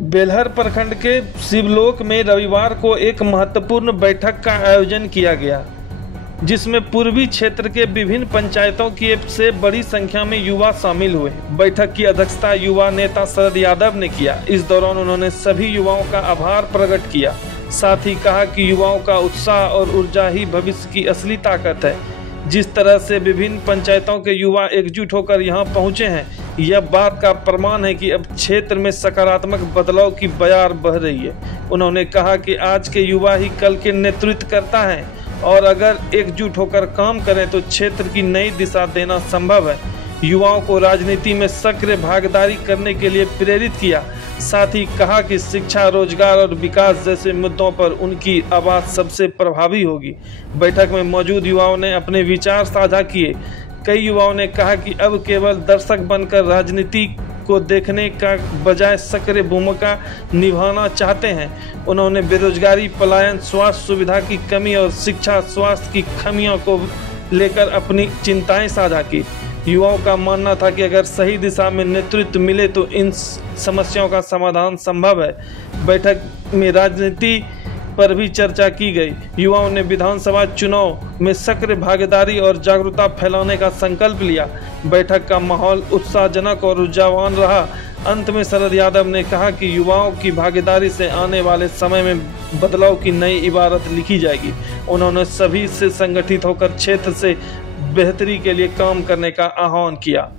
बेलहर प्रखंड के शिवलोक में रविवार को एक महत्वपूर्ण बैठक का आयोजन किया गया, जिसमें पूर्वी क्षेत्र के विभिन्न पंचायतों की से बड़ी संख्या में युवा शामिल हुए। बैठक की अध्यक्षता युवा नेता शरद यादव ने किया। इस दौरान उन्होंने सभी युवाओं का आभार प्रकट किया, साथ ही कहा कि युवाओं का उत्साह और ऊर्जा ही भविष्य की असली ताकत है। जिस तरह से विभिन्न पंचायतों के युवा एकजुट होकर यहां पहुंचे हैं, यह बात का प्रमाण है कि अब क्षेत्र में सकारात्मक बदलाव की बयार बह रही है। उन्होंने कहा कि आज के युवा ही कल के नेतृत्व करता है और अगर एकजुट होकर काम करें तो क्षेत्र की नई दिशा देना संभव है। युवाओं को राजनीति में सक्रिय भागीदारी करने के लिए प्रेरित किया। साथ ही कहा कि शिक्षा, रोजगार और विकास जैसे मुद्दों पर उनकी आवाज़ सबसे प्रभावी होगी। बैठक में मौजूद युवाओं ने अपने विचार साझा किए। कई युवाओं ने कहा कि अब केवल दर्शक बनकर राजनीति को देखने का बजाय सक्रिय भूमिका निभाना चाहते हैं। उन्होंने बेरोजगारी, पलायन, स्वास्थ्य सुविधा की कमी और शिक्षा स्वास्थ्य की खामियों को लेकर अपनी चिंताएं साझा की। युवाओं का मानना था कि अगर सही दिशा में नेतृत्व मिले तो इन समस्याओं का समाधान संभव है। बैठक में राजनीति पर भी चर्चा की गई। युवाओं ने विधानसभा चुनाव में सक्रिय भागीदारी और जागरूकता फैलाने का संकल्प लिया। बैठक का माहौल उत्साहजनक और ऊर्जावान रहा। अंत में शरद यादव ने कहा कि युवाओं की भागीदारी से आने वाले समय में बदलाव की नई इबारत लिखी जाएगी। उन्होंने सभी से संगठित होकर क्षेत्र से बेहतरी के लिए काम करने का आह्वान किया।